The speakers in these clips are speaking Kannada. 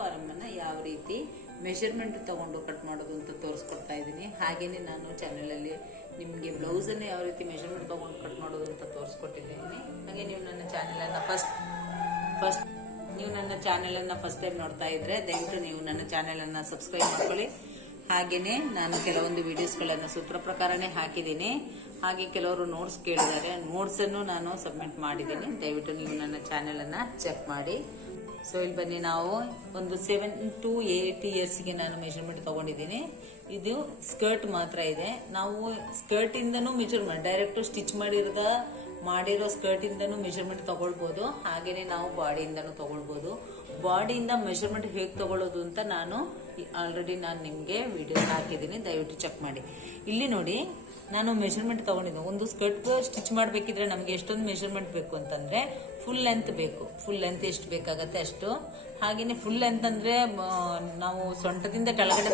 ಫಾರಮ್ ಯಾವ ರೀತಿ ಮೆಷರ್ಮೆಂಟ್ ತಗೊಂಡು ಕಟ್ ಮಾಡೋದು ಅಂತ ತೋರಿಸ್ಕೊಡ್ತಾ ಇದ್ದೀನಿ. ಹಾಗೇನೆ ನಾನು ಚಾನೆಲ್ ಅಲ್ಲಿ ನಿಮಗೆ ಬ್ಲೌಸ್ ಅನ್ನು ಯಾವ ರೀತಿ ಮೆಷರ್ಮೆಂಟ್ ತಗೊಂಡು ಕಟ್ ಮಾಡೋದು ಅಂತ ತೋರಿಸ್ಕೊಟ್ಟಿದ್ದೀನಿ. ಹಾಗೆ ನೀವು ನನ್ನ ಚಾನೆಲ್ ಅನ್ನ ಫಸ್ಟ್ ಟೈಮ್ ನೋಡ್ತಾ ಇದ್ರೆ ದಯವಿಟ್ಟು ನೀವು ನನ್ನ ಚಾನೆಲ್ ಅನ್ನ ಸಬ್ಸ್ಕ್ರೈಬ್ ಮಾಡ್ಕೊಳ್ಳಿ. ಹಾಗೇನೆ ನಾನು ಕೆಲವೊಂದು ವಿಡಿಯೋಸ್ಗಳನ್ನು ಸೂತ್ರ ಪ್ರಕಾರನೇ ಹಾಕಿದ್ದೀನಿ. ಹಾಗೆ ಕೆಲವರು ನೋಟ್ಸ್ ಕೇಳಿದ್ದಾರೆ, ನೋಟ್ಸ್ ಅನ್ನು ನಾನು ಸಬ್ಮಿಟ್ ಮಾಡಿದ್ದೀನಿ. ದಯವಿಟ್ಟು ನೀವು ನನ್ನ ಚಾನೆಲ್ ಅನ್ನ ಚೆಕ್ ಮಾಡಿ. ಸೊ ಇಲ್ಲಿ ಬನ್ನಿ, ನಾವು ಒಂದು 7 to 8 ಇಯರ್ಸ್ಗೆ ನಾನು ಮೆಷರ್ಮೆಂಟ್ ತಗೊಂಡಿದ್ದೀನಿ. ಇದು ಸ್ಕರ್ಟ್ ಮಾತ್ರ ಇದೆ. ನಾವು ಸ್ಕರ್ಟ್ ಇಂದನೂ ಮೆಷರ್ಮೆಂಟ್ ಡೈರೆಕ್ಟ್ ಸ್ಟಿಚ್ ಮಾಡಿರೋ ಸ್ಕರ್ಟ್ ಇಂದನೂ ಮೆಷರ್ಮೆಂಟ್ ತಗೊಳ್ಬಹುದು. ಹಾಗೇನೆ ನಾವು ಬಾಡಿಯಿಂದನೂ ತಗೊಳ್ಬಹುದು. ಬಾಡಿಯಿಂದ ಮೆಷರ್ಮೆಂಟ್ ಹೇಗೆ ತಗೊಳ್ಳೋದು ಅಂತ ನಾನು ನಿಮ್ಗೆ ವಿಡಿಯೋ ಹಾಕಿದ್ದೀನಿ, ದಯವಿಟ್ಟು ಚೆಕ್ ಮಾಡಿ. ಇಲ್ಲಿ ನೋಡಿ, ನಾನು ಮೆಷರ್ಮೆಂಟ್ ತಗೊಂಡಿದ್ದೀನಿ. ಒಂದು ಸ್ಕರ್ಟ್ ಸ್ಟಿಚ್ ಮಾಡಬೇಕಿದ್ರೆ ನಮ್ಗೆ ಎಷ್ಟೊಂದು ಮೆಷರ್ಮೆಂಟ್ ಬೇಕು ಅಂತಂದ್ರೆ ಫುಲ್ ಲೆಂತ್ ಬೇಕು. ಫುಲ್ ಲೆಂತ್ ಎಷ್ಟು ಬೇಕಾಗತ್ತೆ ಅಷ್ಟು. ಹಾಗೇನೆ ಫುಲ್ ಲೆಂತ್ ಅಂದ್ರೆ ನಾವು ಸೊಂಟದಿಂದ ಕೆಳಗಡೆ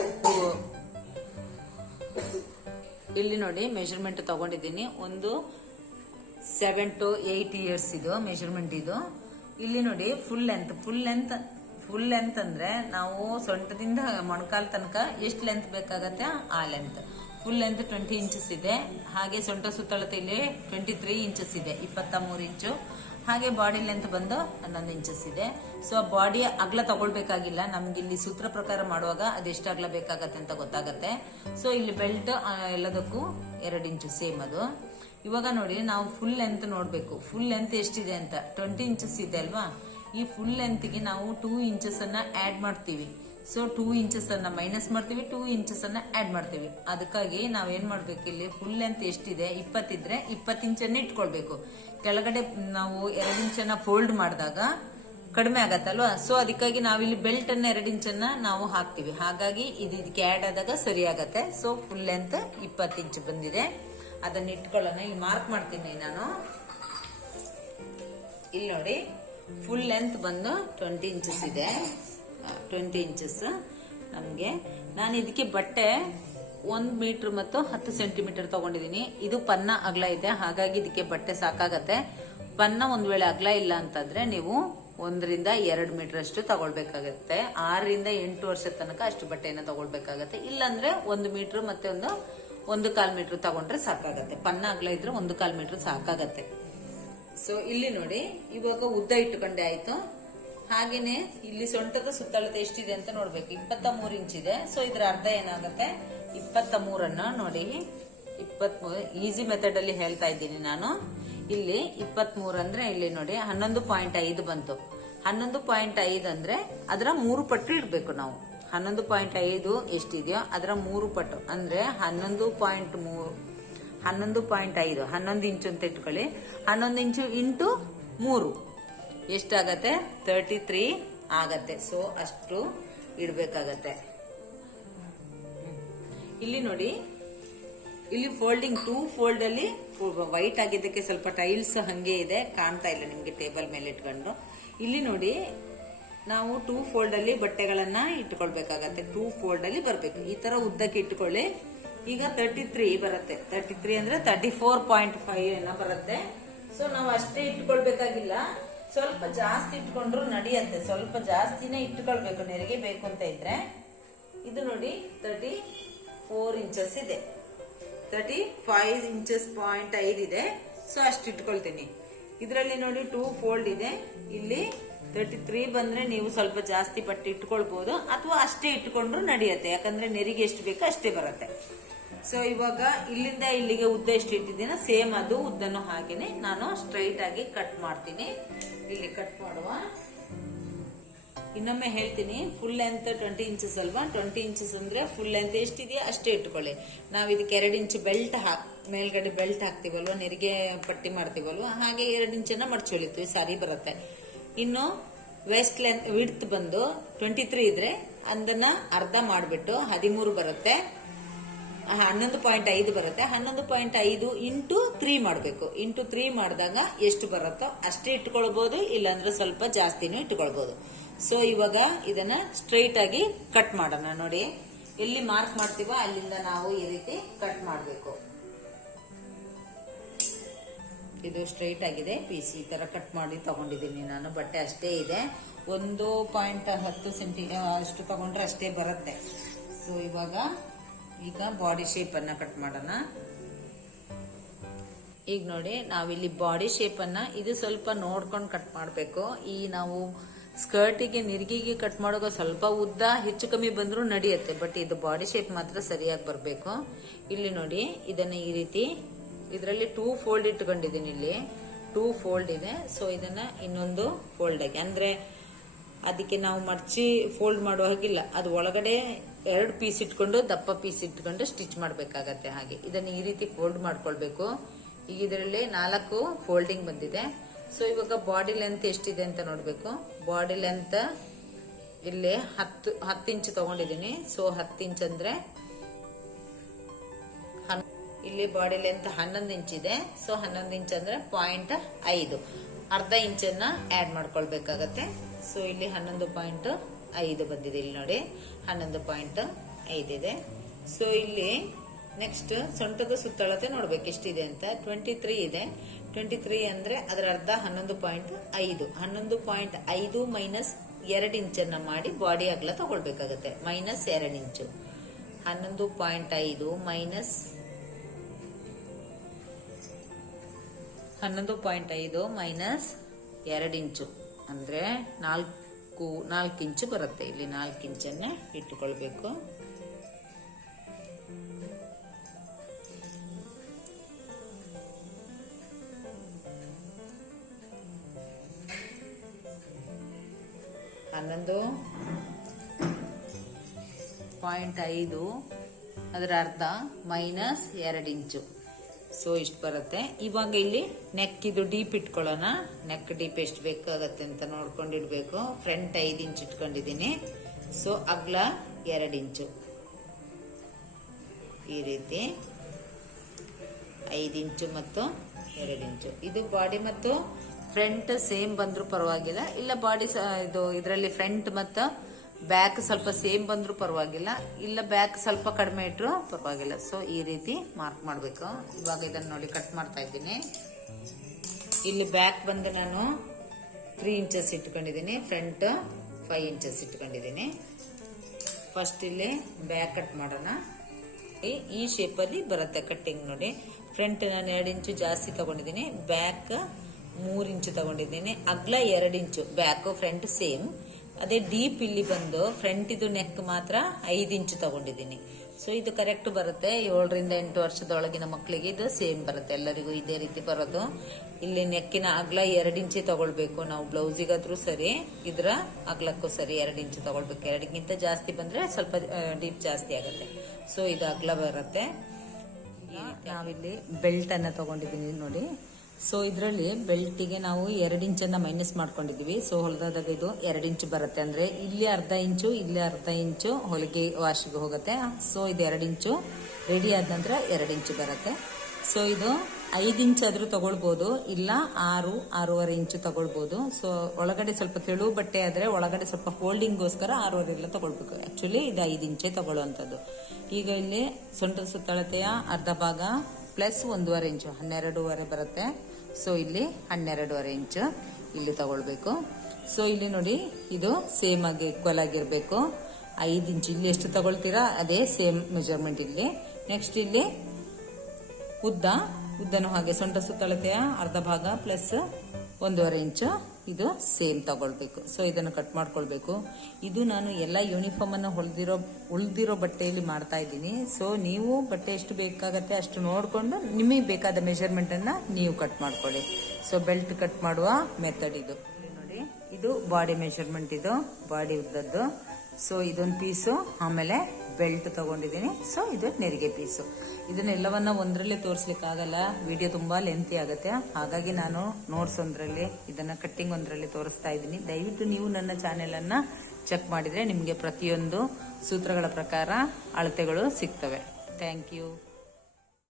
ಇಲ್ಲಿ ನೋಡಿ ಮೆಷರ್ಮೆಂಟ್ ತಗೊಂಡಿದ್ದೀನಿ. ಒಂದು 7 to 8 ಇಯರ್ಸ್ ಇದು ಮೆಷರ್ಮೆಂಟ್ ಇದು. ಇಲ್ಲಿ ನೋಡಿ ಫುಲ್ ಲೆಂತ್ ಅಂದ್ರೆ ನಾವು ಸೊಂಟದಿಂದ ಮೊಣಕಾಲ್ ತನಕ ಎಷ್ಟು ಲೆಂತ್ ಬೇಕಾಗತ್ತೆ ಆ ಲೆಂತ್. ಫುಲ್ ಲೆಂತ್ 20 ಇಂಚಸ್ ಇದೆ. ಹಾಗೆ ಸೊಂಟ ಸುತ್ತಳತೆ ಇಲ್ಲಿ 23 ಇಂಚಸ್ ಇದೆ, 23 ಇಂಚು. ಹಾಗೆ ಬಾಡಿ ಲೆಂತ್ ಬಂದು 11 ಇಂಚಸ್ ಇದೆ. ಸೊ ಬಾಡಿ ಅಗಲ ತಗೊಳ್ಬೇಕಾಗಿಲ್ಲ, ನಮ್ಗೆ ಇಲ್ಲಿ ಸೂತ್ರ ಪ್ರಕಾರ ಮಾಡುವಾಗ ಅದೆಷ್ಟು ಅಗಲ ಬೇಕಾಗತ್ತೆ ಅಂತ ಗೊತ್ತಾಗತ್ತೆ. ಸೊ ಇಲ್ಲಿ ಬೆಲ್ಟ್ ಎಲ್ಲದಕ್ಕೂ 2 ಇಂಚು ಸೇಮ್ ಅದು. ಇವಾಗ ನೋಡಿ, ನಾವು ಫುಲ್ ಲೆಂತ್ ನೋಡ್ಬೇಕು. ಫುಲ್ ಲೆಂತ್ ಎಷ್ಟಿದೆ ಅಂತ 20 ಇಂಚಸ್ ಇದೆ ಅಲ್ವಾ. ಈ ಫುಲ್ ಲೆಂತ್ಗೆ ನಾವು 2 ಇಂಚಸ್ ಅನ್ನ ಆಡ್ ಮಾಡ್ತೀವಿ. ಸೊ 2 ಇಂಚಸ್ ಅನ್ನ ಮೈನಸ್ ಮಾಡ್ತೀವಿ, 2 ಇಂಚಸ್ ಅನ್ನ ಆಡ್ ಮಾಡ್ತೀವಿ. ಅದಕ್ಕಾಗಿ ನಾವೇನ್ ಮಾಡ್ಬೇಕು, ಇಲ್ಲಿ ಫುಲ್ ಲೆಂತ್ ಎಷ್ಟಿದೆ 20 ಇದ್ರೆ 20 ಇಂಚನ್ನ ಇಟ್ಕೊಳ್ಬೇಕು. ಕೆಳಗಡೆ ನಾವು 2 ಇಂಚನ್ನ ಫೋಲ್ಡ್ ಮಾಡಿದಾಗ ಕಡಿಮೆ ಆಗತ್ತಲ್ವಾ. ಸೊ ಅದಕ್ಕಾಗಿ ನಾವಿಲ್ಲಿ ಬೆಲ್ಟ್ ಅನ್ನ 2 ಇಂಚನ್ನ ನಾವು ಹಾಕ್ತಿವಿ. ಹಾಗಾಗಿ ಇದಕ್ಕೆ ಆಡ್ ಆದಾಗ ಸರಿ ಆಗತ್ತೆ. ಸೊ ಫುಲ್ ಲೆಂತ್ 20 ಇಂಚ್ ಬಂದಿದೆ. ಅದನ್ನ ಇಟ್ಕೊಳ್ಳೋಣ. ಇಲ್ಲಿ ಮಾರ್ಕ್ ಮಾಡ್ತೀನಿ ನಾನು. ಇಲ್ಲಿ ನೋಡಿ, ಫುಲ್ ಲೆಂತ್ ಬಂದು 20 ಇಂಚಸ್ ಇದೆ. 20 ಇಂಚಸ್ ನಮ್ಗೆ. ನಾನು ಇದಕ್ಕೆ ಬಟ್ಟೆ 1 ಮೀಟರ್ ಮತ್ತು 10 ಸೆಂಟಿಮೀಟರ್ ತಗೊಂಡಿದ್ದೀನಿ. ಇದು ಪನ್ನ ಅಗಲ ಇದೆ, ಹಾಗಾಗಿ ಇದಕ್ಕೆ ಬಟ್ಟೆ ಸಾಕಾಗತ್ತೆ. ಪನ್ನ ಒಂದ್ ವೇಳೆ ಅಗಲ ಇಲ್ಲ ಅಂತಂದ್ರೆ ನೀವು 1 ರಿಂದ 2 ಮೀಟರ್ ಅಷ್ಟು ತಗೊಳ್ಬೇಕಾಗತ್ತೆ. 6 ರಿಂದ 8 ವರ್ಷದ ತನಕ ಅಷ್ಟು ಬಟ್ಟೆಯನ್ನ ತಗೊಳ್ಬೇಕಾಗತ್ತೆ. ಇಲ್ಲಾಂದ್ರೆ 1 ಮೀಟರ್ ಮತ್ತೆ 1.25 ಮೀಟರ್ ತಗೊಂಡ್ರೆ ಸಾಕಾಗತ್ತೆ. ಪನ್ನ ಅಗಲ ಇದ್ರೆ 1.25 ಮೀಟರ್ ಸಾಕಾಗತ್ತೆ. ಸೊ ಇಲ್ಲಿ ನೋಡಿ, ಇವಾಗ ಉದ್ದ ಇಟ್ಟುಕೊಂಡೆ ಆಯ್ತು. ಹಾಗೇನೆ ಇಲ್ಲಿ ಸೊಂಟದ ಸುತ್ತಳತೆ ಎಷ್ಟಿದೆ ಅಂತ ನೋಡ್ಬೇಕು. 23 ಇಂಚ್ ಇದೆ. ಸೊ ಇದ್ರ ಅರ್ಧ ಏನಾಗುತ್ತೆ, 23 ನೋಡಿ, 23 ಈಸಿ ಮೆಥಡ್ ಅಲ್ಲಿ ಹೇಳ್ತಾ ಇದ್ದೀನಿ ನಾನು. ಇಲ್ಲಿ 23 ಅಂದ್ರೆ ಇಲ್ಲಿ ನೋಡಿ 11.5 ಬಂತು. 11.5 ಅಂದ್ರೆ ಅದರ 3 ಪಟ್ಟು ಇಡ್ಬೇಕು ನಾವು. 11.5 ಎಷ್ಟಿದೆಯೋ ಅದರ 3 ಪಟ್ಟು ಅಂದ್ರೆ 11.5 11 ಇಂಚು ಅಂತ ಇಟ್ಕೊಳ್ಳಿ. 11 ಇಂಚು ಇಂಟು 3 ಎಷ್ಟಾಗತ್ತೆ, 33 ಆಗತ್ತೆ. ಸೊ ಅಷ್ಟು ಇಡ್ಬೇಕಾಗತ್ತೆ. ಇಲ್ಲಿ ನೋಡಿ, ಇಲ್ಲಿ ಫೋಲ್ಡಿಂಗ್ 2 ಫೋಲ್ಡ್ ಅಲ್ಲಿ ವೈಟ್ ಆಗಿದ್ದಕ್ಕೆ ಸ್ವಲ್ಪ ಟೈಲ್ಸ್ ಹಂಗೆ ಇದೆ, ಕಾಣ್ತಾ ಇಲ್ಲ ನಿಮ್ಗೆ ಟೇಬಲ್ ಮೇಲೆ ಇಟ್ಕೊಂಡು. ಇಲ್ಲಿ ನೋಡಿ, ನಾವು 2 ಫೋಲ್ಡ್ ಅಲ್ಲಿ ಬಟ್ಟೆಗಳನ್ನ ಇಟ್ಕೊಳ್ಬೇಕಾಗತ್ತೆ. 2 ಫೋಲ್ಡ್ ಅಲ್ಲಿ ಬರ್ಬೇಕು. ಈ ತರ ಉದ್ದಕ್ಕೆ ಇಟ್ಕೊಳ್ಳಿ. ಈಗ 33 ಬರುತ್ತೆ. 33 ಅಂದ್ರೆ 34.5 ಏನೋ ಬರುತ್ತೆ. ಸೊ ನಾವು ಅಷ್ಟೇ ಇಟ್ಕೊಳ್ಬೇಕಾಗಿಲ್ಲ, ಸ್ವಲ್ಪ ಜಾಸ್ತಿ ಇಟ್ಕೊಂಡ್ರು ನಡೆಯತ್ತೆ. ಸ್ವಲ್ಪ ಜಾಸ್ತಿನೇ ಇಟ್ಕೊಳ್ಬೇಕು ನೆರಿಗೆ ಬೇಕು ಅಂತ ಇದ್ರೆ. ಇದು ನೋಡಿ 34 ಇಂಚಸ್ ಇದೆ, 35 ಇಂಚಸ್ 0.5 ಇದೆ. ಸೊ ಅಷ್ಟು ಇಟ್ಕೊಳ್ತೀನಿ. ಇದರಲ್ಲಿ ನೋಡಿ 2 ಫೋಲ್ಡ್ ಇದೆ. ಇಲ್ಲಿ 33 ಬಂದ್ರೆ ನೀವು ಸ್ವಲ್ಪ ಜಾಸ್ತಿ ಬಟ್ಟೆ ಇಟ್ಕೊಳ್ಬಹುದು, ಅಥವಾ ಅಷ್ಟೇ ಇಟ್ಕೊಂಡ್ರು ನಡೆಯುತ್ತೆ. ಯಾಕಂದ್ರೆ ನೆರಿಗೆ ಎಷ್ಟು ಬೇಕೋ ಅಷ್ಟೇ ಬರುತ್ತೆ. ಸೊ ಇವಾಗ ಇಲ್ಲಿಂದ ಇಲ್ಲಿಗೆ ಉದ್ದ ಎಷ್ಟು ಇಟ್ಟಿದ್ದೀನೋ ಸೇಮ್ ಅದು ಉದ್ದನು ಹಾಗೇನೆ ನಾನು ಸ್ಟ್ರೈಟ್ ಆಗಿ ಕಟ್ ಮಾಡ್ತೀನಿ. ಇಲ್ಲಿ ಕಟ್ ಮಾಡುವ. ಇನ್ನೊಮ್ಮೆ ಹೇಳ್ತೀನಿ, ಫುಲ್ ಲೆಂತ್ 20 ಇಂಚಸ್ ಅಲ್ವಾ. 20 ಇಂಚಸ್ ಅಂದ್ರೆ ಫುಲ್ ಲೆಂತ್ ಎಷ್ಟಿದೆಯಾ ಅಷ್ಟೇ ಇಟ್ಕೊಳ್ಳಿ. ನಾವ್ ಇದಕ್ಕೆ 2 ಇಂಚ್ ಬೆಲ್ಟ್ ಮೇಲ್ಗಡೆ ಬೆಲ್ಟ್ ಹಾಕ್ತಿವಲ್ವಾ, ನೆರಿಗೆ ಪಟ್ಟಿ ಮಾಡ್ತೀವಲ್ವಾ, ಹಾಗೆ 2 ಇಂಚನ್ನ ಮಡ್ಚೊಳಿತೀವಿ, ಸಾರಿ ಬರುತ್ತೆ. ಇನ್ನು ವೇಸ್ಟ್ ಲೆಂತ್ ವಿಡ್ತ್ ಬಂದು 23 ಇದ್ರೆ ಅದನ್ನ ಅರ್ಧ ಮಾಡ್ಬಿಟ್ಟು 13 ಬರುತ್ತೆ. 11.5 ಬರುತ್ತೆ. 11.5 ಇಂಟು 3 ಮಾಡಬೇಕು. ಇಂಟು 3 ಮಾಡಿದಾಗ ಎಷ್ಟು ಬರುತ್ತೋ ಅಷ್ಟೇ ಇಟ್ಕೊಳ್ಬಹುದು, ಇಲ್ಲಾಂದ್ರೆ ಸ್ವಲ್ಪ ಜಾಸ್ತಿನೂ ಇಟ್ಕೊಳ್ಬಹುದು. ಸೊ ಇವಾಗ ಇದನ್ನ ಸ್ಟ್ರೈಟ್ ಆಗಿ ಕಟ್ ಮಾಡೋಣ. ನೋಡಿ, ಎಲ್ಲಿ ಮಾರ್ಕ್ ಮಾಡ್ತೀವೋ ಅಲ್ಲಿಂದ ನಾವು ಈ ರೀತಿ ಕಟ್ ಮಾಡಬೇಕು. ಇದು ಸ್ಟ್ರೈಟ್ ಆಗಿದೆ ಪೀಸ್. ಈ ತರ ಕಟ್ ಮಾಡಿ ತಗೊಂಡಿದ್ದೀನಿ ನಾನು. ಬಟ್ಟೆ ಅಷ್ಟೇ ಇದೆ. 1.10 ಸೆಂಟಿ ಅಷ್ಟು ತಗೊಂಡ್ರೆ ಅಷ್ಟೇ ಬರುತ್ತೆ. ಸೊ ಈಗ ಬಾಡಿ ಶೇಪ್ ಅನ್ನ ಕಟ್ ಮಾಡೋಣ. ಈಗ ನೋಡಿ ನಾವಿಲ್ಲಿ ಬಾಡಿ ಶೇಪ್ ಅನ್ನ ಇದು ಸ್ವಲ್ಪ ನೋಡ್ಕೊಂಡು ಕಟ್ ಮಾಡಬೇಕು. ಈ ನಾವು ಸ್ಕರ್ಟಿಗೆ ನಿರಿಗೆಗೆ ಕಟ್ ಮಾಡುವಾಗ ಸ್ವಲ್ಪ ಉದ್ದ ಹೆಚ್ಚು ಕಮ್ಮಿ ಬಂದ್ರೂ ನಡೆಯುತ್ತೆ, ಬಟ್ ಇದು ಬಾಡಿ ಶೇಪ್ ಮಾತ್ರ ಸರಿಯಾಗಿ ಬರಬೇಕು. ಇಲ್ಲಿ ನೋಡಿ ಇದನ್ನ ಈ ರೀತಿ ಇದರಲ್ಲಿ 2 ಫೋಲ್ಡ್ ಇಟ್ಕೊಂಡಿದ್ದೀನಿ. ಇಲ್ಲಿ 2 ಫೋಲ್ಡ್ ಇದೆ. ಸೊ ಇದನ್ನ ಇನ್ನೊಂದು ಫೋಲ್ಡ್ ಆಗಿ ಅಂದ್ರೆ ಅದಕ್ಕೆ ನಾವು ಮರ್ಚಿ ಫೋಲ್ಡ್ ಮಾಡೋ ಹಾಗಿಲ್ಲ, ಅದು ಒಳಗಡೆ 2 ಪೀಸ್ ಇಟ್ಕೊಂಡು ದಪ್ಪ ಪೀಸ್ ಇಟ್ಕೊಂಡು ಸ್ಟಿಚ್ ಮಾಡ್ಬೇಕಾಗತ್ತೆ. ಹಾಗೆ ಇದನ್ನ ಈ ರೀತಿ ಫೋಲ್ಡ್ ಮಾಡ್ಕೊಳ್ಬೇಕು. ಈಗ ಇದರಲ್ಲಿ 4 ಫೋಲ್ಡಿಂಗ್ ಬಂದಿದೆ. ಸೊ ಇವಾಗ ಬಾಡಿ ಲೆಂತ್ ಎಷ್ಟಿದೆ ಅಂತ ನೋಡ್ಬೇಕು. ಬಾಡಿ ಲೆಂತ್ ಇಲ್ಲಿ 10 ಇಂಚ್ ತಗೊಂಡಿದ್ದೀನಿ. ಸೊ 10 ಇಂಚ್ ಅಂದ್ರೆ ಇಲ್ಲಿ ಬಾಡಿ ಲೆಂತ್ 11 ಇಂಚ್ ಇದೆ. ಸೊ 11 ಇಂಚ್ ಅಂದ್ರೆ 0.5 ಅರ್ಧ ಇಂಚನ್ನ ಆಡ್ ಮಾಡ್ಕೊಳ್ಬೇಕಾಗತ್ತೆ. ಸೊ ಇಲ್ಲಿ 11.5 ಬಂದಿದೆ. ಇಲ್ಲಿ ನೋಡಿ 11.5 ಇದೆ. ಸೊ ಇಲ್ಲಿ ನೆಕ್ಸ್ಟ್ ಸೊಂಟದ ಸುತ್ತಳತೆ ನೋಡ್ಬೇಕು ಎಷ್ಟಿದೆ ಅಂತ. 23 ಇದೆ. 23 ಅಂದ್ರೆ ಅದರ ಅರ್ಧ 11.5. 11.5 ಮೈನಸ್ 2 ಇಂಚನ್ನ ಮಾಡಿ ಬಾಡಿ ಅಗಲ ತಗೊಳ್ಬೇಕಾಗತ್ತೆ. ಮೈನಸ್ 2 ಇಂಚು. 11.5 ಮೈನಸ್ 11.5 ಮೈನಸ್ 2 ಇಂಚು ಅಂದ್ರೆ 4 ಇಂಚು ಬರುತ್ತೆ. ಇಲ್ಲಿ 4 ಇಂಚನ್ನ ಇಟ್ಟುಕೊಳ್ಬೇಕು. ಹನ್ನೊಂದು 0.5 ಅದರ ಅರ್ಧ ಮೈನಸ್ 2 ಇಂಚು. ಸೊ ಇಷ್ಟು ಬರುತ್ತೆ. ಇವಾಗ ಇಲ್ಲಿ ನೆಕ್ ಇದು ಡೀಪ್ ಇಟ್ಕೊಳ್ಳೋಣ. ನೆಕ್ ಡೀಪ್ ಎಷ್ಟು ಬೇಕಾಗತ್ತೆ ಅಂತ ನೋಡ್ಕೊಂಡಿಡ್ಬೇಕು. ಫ್ರಂಟ್ 5 ಇಂಚ್ ಇಟ್ಕೊಂಡಿದ್ದೀನಿ. ಸೊ ಅಗ್ಲ 2 ಇಂಚು ಈ ರೀತಿ 5 ಇಂಚು ಮತ್ತು 2 ಇಂಚು. ಇದು ಬಾಡಿ ಮತ್ತು ಫ್ರಂಟ್ ಸೇಮ್ ಬಂದ್ರೂ ಪರವಾಗಿಲ್ಲ, ಇಲ್ಲ ಬಾಡಿ ಇದು ಇದರಲ್ಲಿ ಫ್ರಂಟ್ ಮತ್ತು ಬ್ಯಾಕ್ ಸ್ವಲ್ಪ ಸೇಮ್ ಬಂದ್ರೂ ಪರವಾಗಿಲ್ಲ, ಇಲ್ಲ ಬ್ಯಾಕ್ ಸ್ವಲ್ಪ ಕಡಿಮೆ ಇಟ್ರು ಪರವಾಗಿಲ್ಲ. ಸೊ ಈ ರೀತಿ ಮಾರ್ಕ್ ಮಾಡಬೇಕು. ಇವಾಗ ಇದನ್ನ ನೋಡಿ ಕಟ್ ಮಾಡ್ತಾ ಇದ್ದೀನಿ. ಇಲ್ಲಿ ಬ್ಯಾಕ್ ಬಂದು ನಾನು 3 ಇಂಚಸ್ ಇಟ್ಕೊಂಡಿದ್ದೀನಿ. ಫ್ರಂಟ್ 5 ಇಂಚಸ್ ಇಟ್ಕೊಂಡಿದ್ದೀನಿ. ಫಸ್ಟ್ ಇಲ್ಲಿ ಬ್ಯಾಕ್ ಕಟ್ ಮಾಡೋಣ. ಈ ಶೇಪ್ ಅಲ್ಲಿ ಬರುತ್ತೆ ಕಟ್ಟಿಂಗ್ ನೋಡಿ. ಫ್ರಂಟ್ ನಾನು 2 ಇಂಚು ಜಾಸ್ತಿ ತಗೊಂಡಿದ್ದೀನಿ. ಬ್ಯಾಕ್ 3 ಇಂಚು ತಗೊಂಡಿದ್ದೀನಿ. ಅಗ್ಲ 2 ಇಂಚು. Back front same. ಅದೇ ಡೀಪ್ ಇಲ್ಲಿ ಬಂದು ಫ್ರಂಟ್ ಇದು ನೆಕ್ ಮಾತ್ರ 5 ಇಂಚು ತಗೊಂಡಿದ್ದೀನಿ. ಸೊ ಇದು ಕರೆಕ್ಟ್ ಬರುತ್ತೆ. 7 ರಿಂದ 8 ವರ್ಷದೊಳಗಿನ ಮಕ್ಕಳಿಗೆ ಇದು ಸೇಮ್ ಬರುತ್ತೆ. ಎಲ್ಲರಿಗೂ ಇದೇ ರೀತಿ ಬರೋದು. ಇಲ್ಲಿ ನೆಕ್ಕಿನ ಅಗ್ಲ 2 ಇಂಚೆ ತಗೊಳ್ಬೇಕು ನಾವು. ಬ್ಲೌಸಿಗಾದ್ರೂ ಸರಿ, ಇದ್ರ ಅಗ್ಲಕ್ಕೂ ಸರಿ 2 ಇಂಚು ತಗೊಳ್ಬೇಕು. 2ಗಿಂತ ಜಾಸ್ತಿ ಬಂದ್ರೆ ಸ್ವಲ್ಪ ಡೀಪ್ ಜಾಸ್ತಿ ಆಗುತ್ತೆ. ಸೊ ಇದು ಅಗ್ಲ ಬರುತ್ತೆ. ನಾವಿಲ್ಲಿ ಬೆಲ್ಟ್ ಅನ್ನ ತಗೊಂಡಿದ್ದೀನಿ ನೋಡಿ. ಸೊ ಇದರಲ್ಲಿ ಬೆಲ್ಟಿಗೆ ನಾವು 2 ಇಂಚನ್ನ ಮೈನಸ್ ಮಾಡ್ಕೊಂಡಿದೀವಿ. ಸೊ ಹೊಲದಾಗ ಇದು 2 ಇಂಚು ಬರುತ್ತೆ. ಅಂದ್ರೆ ಇಲ್ಲಿ ಅರ್ಧ ಇಂಚು, ಇಲ್ಲಿ ಅರ್ಧ ಇಂಚು ಹೊಲಿಗೆ ವಾಶಿಗೆ ಹೋಗುತ್ತೆ. ಸೊ ಇದು 2 ಇಂಚು ರೆಡಿ ಆದ ನಂತರ 2 ಇಂಚು ಬರುತ್ತೆ. ಸೊ ಇದು 5 ಇಂಚ್ ಆದ್ರೂ ತಗೊಳ್ಬಹುದು, ಇಲ್ಲ 6.5 ಇಂಚು ತಗೊಳ್ಬಹುದು. ಸೊ ಒಳಗಡೆ ಸ್ವಲ್ಪ ತೆಳು ಬಟ್ಟೆ ಆದ್ರೆ ಒಳಗಡೆ ಸ್ವಲ್ಪ ಫೋಲ್ಡಿಂಗ್ಗೋಸ್ಕರ 6.5 ಎಲ್ಲ ತಗೊಳ್ಬೇಕು. ಆಕ್ಚುಲಿ ಇದು 5 ಇಂಚೆ ತಗೊಳ್ಳುವಂಥದ್ದು. ಈಗ ಇಲ್ಲಿ ಸೊಂಟದ ಸುತ್ತಳತೆಯ ಅರ್ಧ ಭಾಗ ಪ್ಲಸ್ 1.5 ಇಂಚು 12.5 ಬರುತ್ತೆ. ಸೊ ಇಲ್ಲಿ 12.5 ಇಂಚು ಇಲ್ಲಿ ತಗೊಳ್ಬೇಕು. ಸೊ ಇಲ್ಲಿ ನೋಡಿ ಇದು ಸೇಮ್ ಆಗಿ ಈಕ್ವಲ್ ಆಗಿರ್ಬೇಕು. 5 ಇಂಚು ಇಲ್ಲಿ ಎಷ್ಟು ತಗೊಳ್ತೀರಾ ಅದೇ ಸೇಮ್ ಮೆಜರ್ಮೆಂಟ್ ಇಲ್ಲಿ. ನೆಕ್ಸ್ಟ್ ಇಲ್ಲಿ ಉದ್ದನು ಹಾಗೆ ಸೊಂಟ ಸುತ್ತಳತೆಯ ಅರ್ಧ ಭಾಗ ಪ್ಲಸ್ 1.5 ಇಂಚು ಇದು ಸೇಮ್ ತಗೊಳ್ಬೇಕು. ಸೊ ಇದನ್ನು ಕಟ್ ಮಾಡ್ಕೊಳ್ಬೇಕು. ಇದು ನಾನು ಎಲ್ಲ ಯೂನಿಫಾರ್ಮ್ ಅನ್ನು ಉಳ್ದಿರೋ ಬಟ್ಟೆಯಲ್ಲಿ ಮಾಡ್ತಾ ಇದ್ದೀನಿ. ಸೊ ನೀವು ಬಟ್ಟೆ ಎಷ್ಟು ಬೇಕಾಗತ್ತೆ ಅಷ್ಟು ನೋಡ್ಕೊಂಡು ನಿಮಗೆ ಬೇಕಾದ ಮೆಜರ್ಮೆಂಟ್ ಅನ್ನ ನೀವು ಕಟ್ ಮಾಡ್ಕೊಳ್ಳಿ. ಸೊ ಬೆಲ್ಟ್ ಕಟ್ ಮಾಡುವ ಮೆಥಡ್ ಇದು ನೋಡಿ. ಇದು ಬಾಡಿ ಮೆಜರ್ಮೆಂಟ್, ಇದು ಬಾಡಿ ಉದ್ದದ್ದು. ಸೊ ಇದೊಂದು ಪೀಸು, ಆಮೇಲೆ ಬೆಲ್ಟ್ ತಗೊಂಡಿದ್ದೀನಿ. ಸೊ ಇದು ನೆರಿಗೆ ಪೀಸು. ಇದನ್ನೆಲ್ಲವನ್ನ ಒಂದರಲ್ಲೇ ತೋರಿಸ್ಲಿಕ್ಕೆ ಆಗಲ್ಲ, ವಿಡಿಯೋ ತುಂಬಾ ಲೆಂತಿ ಆಗುತ್ತೆ. ಹಾಗಾಗಿ ನಾನು ನೋಟ್ಸ್ ಒಂದರಲ್ಲಿ, ಇದನ್ನ ಕಟ್ಟಿಂಗ್ ಒಂದರಲ್ಲಿ ತೋರಿಸ್ತಾ ಇದ್ದೀನಿ. ದಯವಿಟ್ಟು ನೀವು ನನ್ನ ಚಾನೆಲ್ ಅನ್ನ ಚೆಕ್ ಮಾಡಿದ್ರೆ ನಿಮಗೆ ಪ್ರತಿಯೊಂದು ಸೂತ್ರಗಳ ಪ್ರಕಾರ ಅಳತೆಗಳು ಸಿಗ್ತವೆ. Thank you.